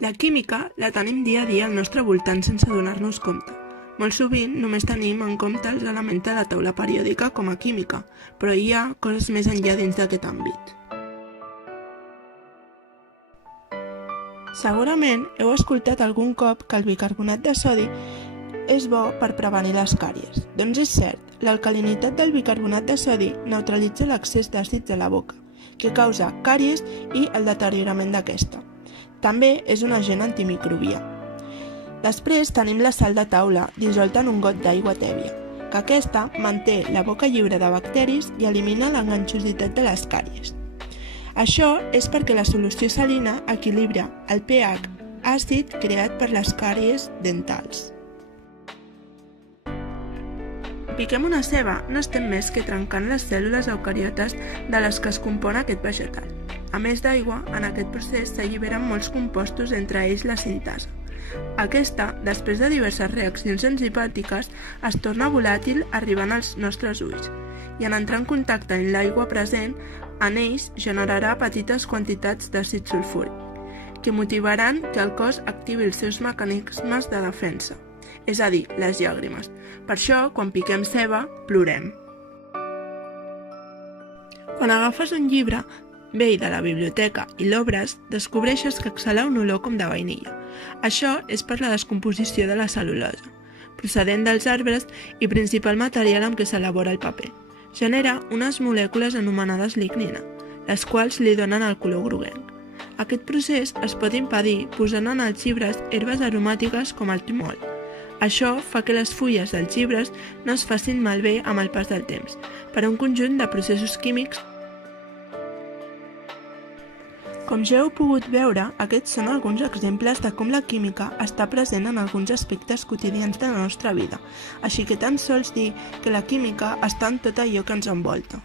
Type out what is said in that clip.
La química la tenim dia a dia al nostre voltant sense donar-nos compte. Molt sovint només tenim en compte els elements de la taula periòdica com a química, però hi ha coses més enllà dins d'aquest àmbit. Segurament heu escoltat algun cop que el bicarbonat de sodi és bo per prevenir les càries. Doncs és cert, l'alcalinitat del bicarbonat de sodi neutralitza l'excés d'àcids a la boca, que causa càries i el deteriorament d'aquesta. També és un agent antimicrobià. Després tenim la sal de taula, dissolta en un got d'aigua tèbia, que aquesta manté la boca lliure de bacteris i elimina l'enganxositat de les càries. Això és perquè la solució salina equilibra el pH àcid creat per les càries dentals. Piquem una ceba no estem més que trencant les cèl·lules eucariotes de les que es compon aquest vegetal. A més d'aigua, en aquest procés s'alliberen molts compostos, entre ells la sintasa. Aquesta, després de diverses reaccions enzimàtiques, es torna volàtil arribant als nostres ulls i en entrar en contacte amb l'aigua present, en ells generarà petites quantitats d'àcid sulfúric, que motivaran que el cos activi els seus mecanismes de defensa, és a dir, les llàgrimes. Per això, quan piquem ceba, plorem. Quan agafes un llibre vell de la biblioteca i l'obres, descobreixes que exhala una olor com de vainilla. Això és per la descomposició de la cel·lulosa, procedent dels arbres i principal material amb què s'elabora el paper. Genera unes molècules anomenades lignina, les quals li donen el color groguenc. Aquest procés es pot impedir posant en els llibres herbes aromàtiques com el timol. Això fa que les fulles dels llibres no es facin malbé amb el pas del temps, per un conjunt de processos químics. Com ja heu pogut veure, aquests són alguns exemples de com la química està present en alguns aspectes quotidians de la nostra vida, així que tan sols dir que la química està en tot allò que ens envolta.